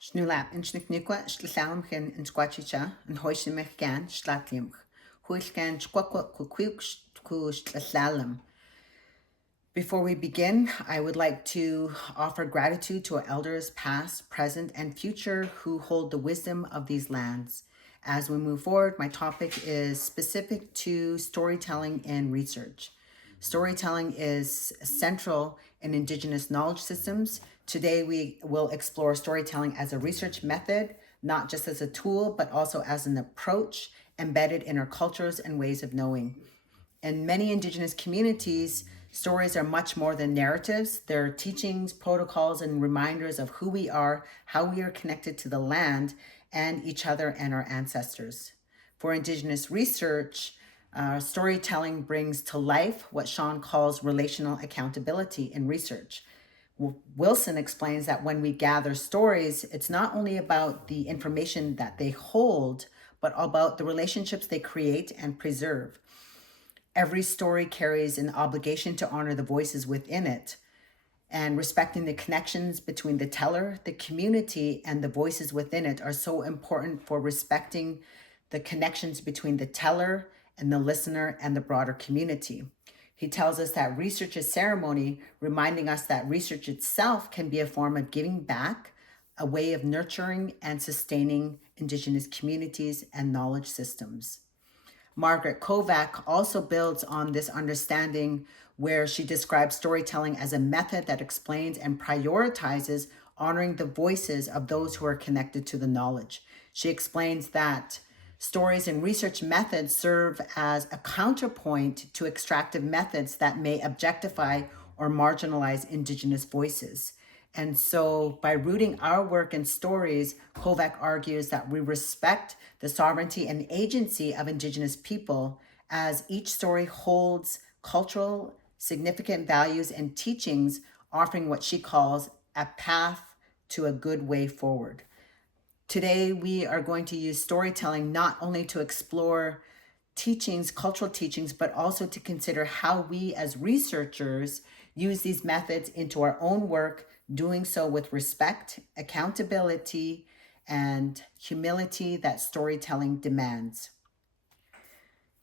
Snulap in Schnickniqua, Schlalamchen in Squachicha, and Hoishimican, Schlatlimch, Huishkan Squaqua Shlalam. Before we begin, I would like to offer gratitude to our elders past, present, and future who hold the wisdom of these lands. As we move forward, my topic is specific to storytelling and research. Storytelling is central in Indigenous knowledge systems. Today, we will explore storytelling as a research method, not just as a tool, but also as an approach embedded in our cultures and ways of knowing. In many Indigenous communities, stories are much more than narratives. They're teachings, protocols, and reminders of who we are, how we are connected to the land and each other and our ancestors. For Indigenous research, storytelling brings to life what Sean calls relational accountability in research. Wilson explains that when we gather stories, it's not only about the information that they hold, but about the relationships they create and preserve. Every story carries an obligation to honor the voices within it, and respecting the connections between the teller, the community, and the voices within it are so important for respecting the connections between the teller and the listener and the broader community. He tells us that research is ceremony, reminding us that research itself can be a form of giving back, a way of nurturing and sustaining Indigenous communities and knowledge systems. Margaret Kovac also builds on this understanding where she describes storytelling as a method that explains and prioritizes honoring the voices of those who are connected to the knowledge. She explains that stories and research methods serve as a counterpoint to extractive methods that may objectify or marginalize Indigenous voices. And so by rooting our work in stories, Kovac argues that we respect the sovereignty and agency of Indigenous people as each story holds cultural significant values and teachings, offering what she calls a path to a good way forward. Today, we are going to use storytelling not only to explore teachings, cultural teachings, but also to consider how we as researchers use these methods into our own work, doing so with respect, accountability, and humility that storytelling demands.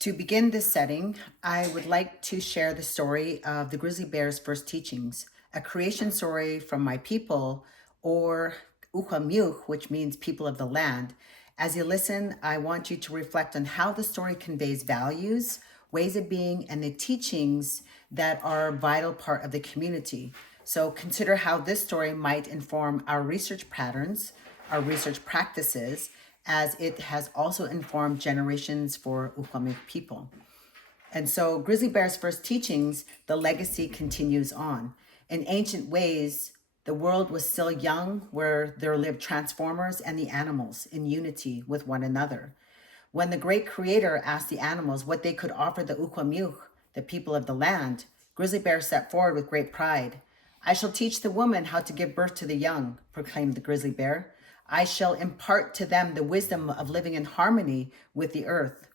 To begin this setting, I would like to share the story of the grizzly bear's first teachings, a creation story from my people, or Uqamiuq, which means people of the land. As you listen, I want you to reflect on how the story conveys values, ways of being, and the teachings that are a vital part of the community. So consider how this story might inform our research patterns, our research practices, as it has also informed generations for Uqamiuq people. And so Grizzly Bear's first teachings, the legacy continues on. In ancient ways, the world was still young, where there lived transformers and the animals in unity with one another. When the great creator asked the animals what they could offer the Uqamiuq, the people of the land, Grizzly Bear stepped forward with great pride. I shall teach the woman how to give birth to the young, proclaimed the Grizzly Bear. I shall impart to them the wisdom of living in harmony with the earth.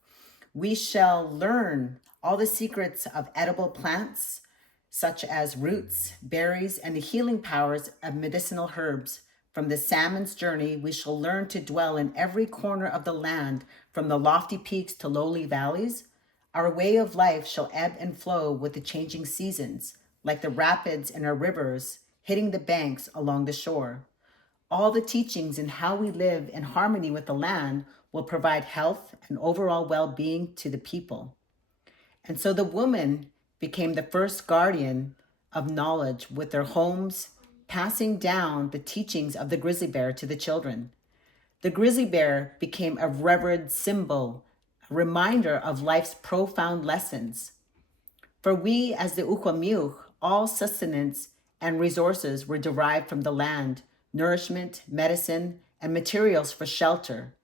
We shall learn all the secrets of edible plants, such as roots, berries, and the healing powers of medicinal herbs. From the salmon's journey, we shall learn to dwell in every corner of the land, from the lofty peaks to lowly valleys. Our way of life shall ebb and flow with the changing seasons, like the rapids in our rivers, hitting the banks along the shore. All the teachings in how we live in harmony with the land will provide health and overall well-being to the people. And so the woman became the first guardian of knowledge with their homes, passing down the teachings of the grizzly bear to the children. The grizzly bear became a revered symbol, a reminder of life's profound lessons. For we, as the Uqamiuq, all sustenance and resources were derived from the land, nourishment, medicine, and materials for shelter.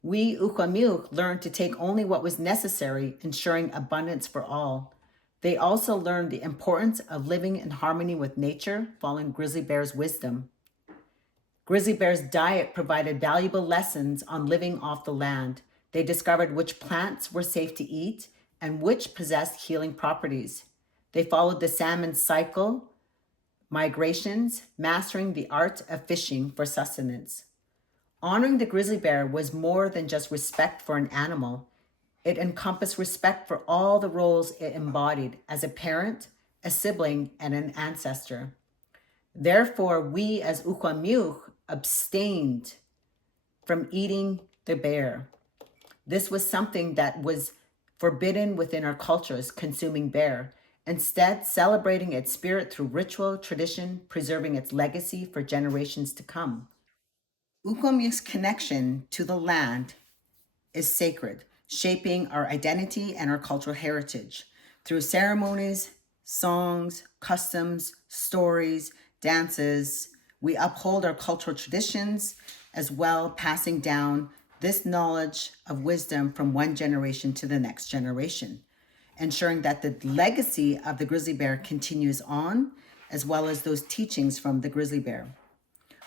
We Uqamiuq learned to take only what was necessary, ensuring abundance for all. They also learned the importance of living in harmony with nature, following Grizzly Bear's wisdom. Grizzly Bear's diet provided valuable lessons on living off the land. They discovered which plants were safe to eat and which possessed healing properties. They followed the salmon cycle, Migrations, mastering the art of fishing for sustenance. Honoring the grizzly bear was more than just respect for an animal. It encompassed respect for all the roles it embodied as a parent, a sibling, and an ancestor. Therefore, we as Ukwamiyuch abstained from eating the bear. This was something that was forbidden within our cultures, consuming bear. Instead, celebrating its spirit through ritual, tradition, preserving its legacy for generations to come. Ukwamiyuch's connection to the land is sacred, shaping our identity and our cultural heritage. Through ceremonies, songs, customs, stories, dances, we uphold our cultural traditions as well, passing down this knowledge of wisdom from one generation to the next generation, ensuring that the legacy of the grizzly bear continues on, as well as those teachings from the grizzly bear.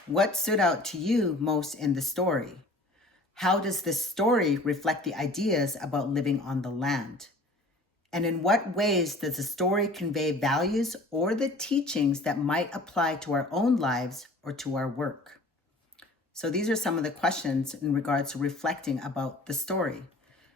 What stood out to you most in the story? How does this story reflect the ideas about living on the land? And in what ways does the story convey values or the teachings that might apply to our own lives or to our work? So these are some of the questions in regards to reflecting about the story.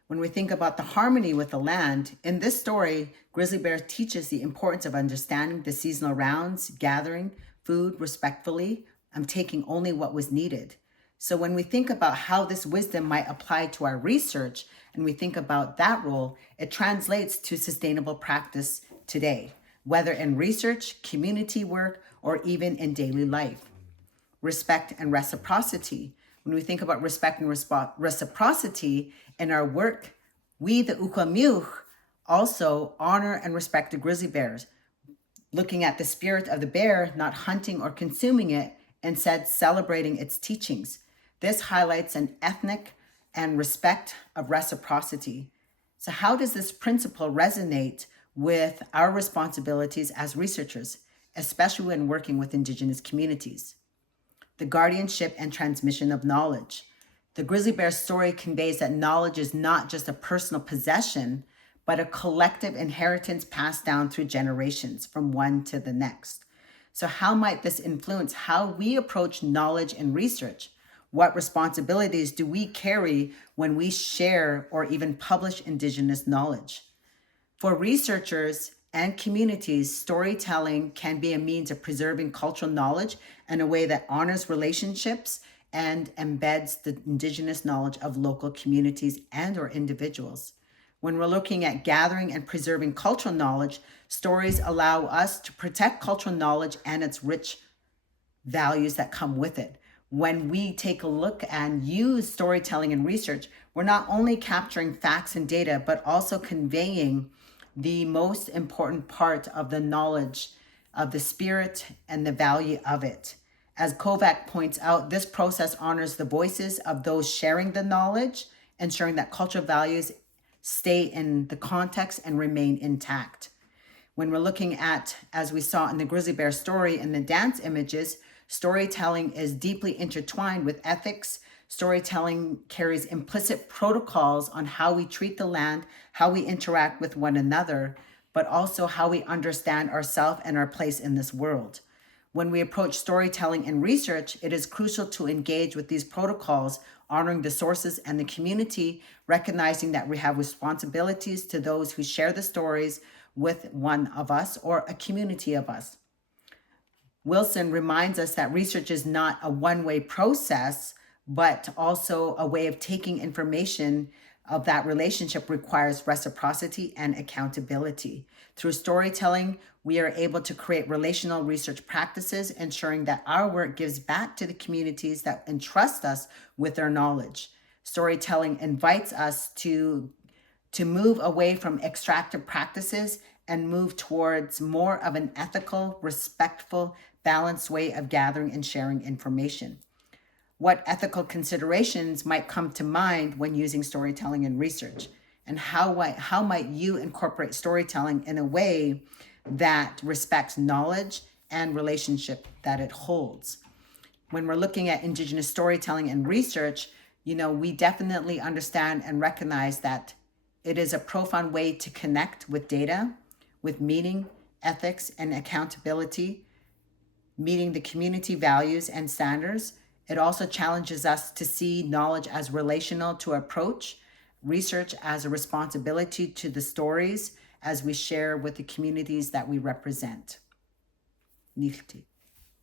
When we think about the harmony with the land, in this story, Grizzly Bear teaches the importance of understanding the seasonal rounds, gathering food respectfully, and taking only what was needed. So when we think about how this wisdom might apply to our research, and we think about that role, it translates to sustainable practice today, whether in research, community work, or even in daily life. Respect and reciprocity. When we think about respect and reciprocity in our work, we, the Ukwamiyuch, also honor and respect the grizzly bears, looking at the spirit of the bear, not hunting or consuming it, instead celebrating its teachings. This highlights an ethnic and respect of reciprocity. So how does this principle resonate with our responsibilities as researchers, especially when working with Indigenous communities? The guardianship and transmission of knowledge. The grizzly bear story conveys that knowledge is not just a personal possession, but a collective inheritance passed down through generations from one to the next. So how might this influence how we approach knowledge and research? What responsibilities do we carry when we share or even publish Indigenous knowledge? For researchers and communities, storytelling can be a means of preserving cultural knowledge in a way that honors relationships and embeds the Indigenous knowledge of local communities and or individuals. When we're looking at gathering and preserving cultural knowledge, stories allow us to protect cultural knowledge and its rich values that come with it. When we take a look and use storytelling and research, we're not only capturing facts and data, but also conveying the most important part of the knowledge of the spirit and the value of it. As Kovac points out, this process honors the voices of those sharing the knowledge, ensuring that cultural values stay in the context and remain intact. When we're looking at, as we saw in the grizzly bear story and the dance images, storytelling is deeply intertwined with ethics. Storytelling carries implicit protocols on how we treat the land, how we interact with one another, but also how we understand ourselves and our place in this world. When we approach storytelling and research, it is crucial to engage with these protocols, honoring the sources and the community, recognizing that we have responsibilities to those who share the stories with one of us or a community of us. Wilson reminds us that research is not a one-way process, but also a way of taking information of that relationship requires reciprocity and accountability. Through storytelling, we are able to create relational research practices, ensuring that our work gives back to the communities that entrust us with their knowledge. Storytelling invites us to move away from extractive practices and move towards more of an ethical, respectful, balanced way of gathering and sharing information. What ethical considerations might come to mind when using storytelling in research? And how might you incorporate storytelling in a way that respects knowledge and relationship that it holds? When we're looking at Indigenous storytelling and research, we definitely understand and recognize that it is a profound way to connect with data, with meaning, ethics, and accountability, meeting the community values and standards. It also challenges us to see knowledge as relational to approach, research as a responsibility to the stories as we share with the communities that we represent. Nilti.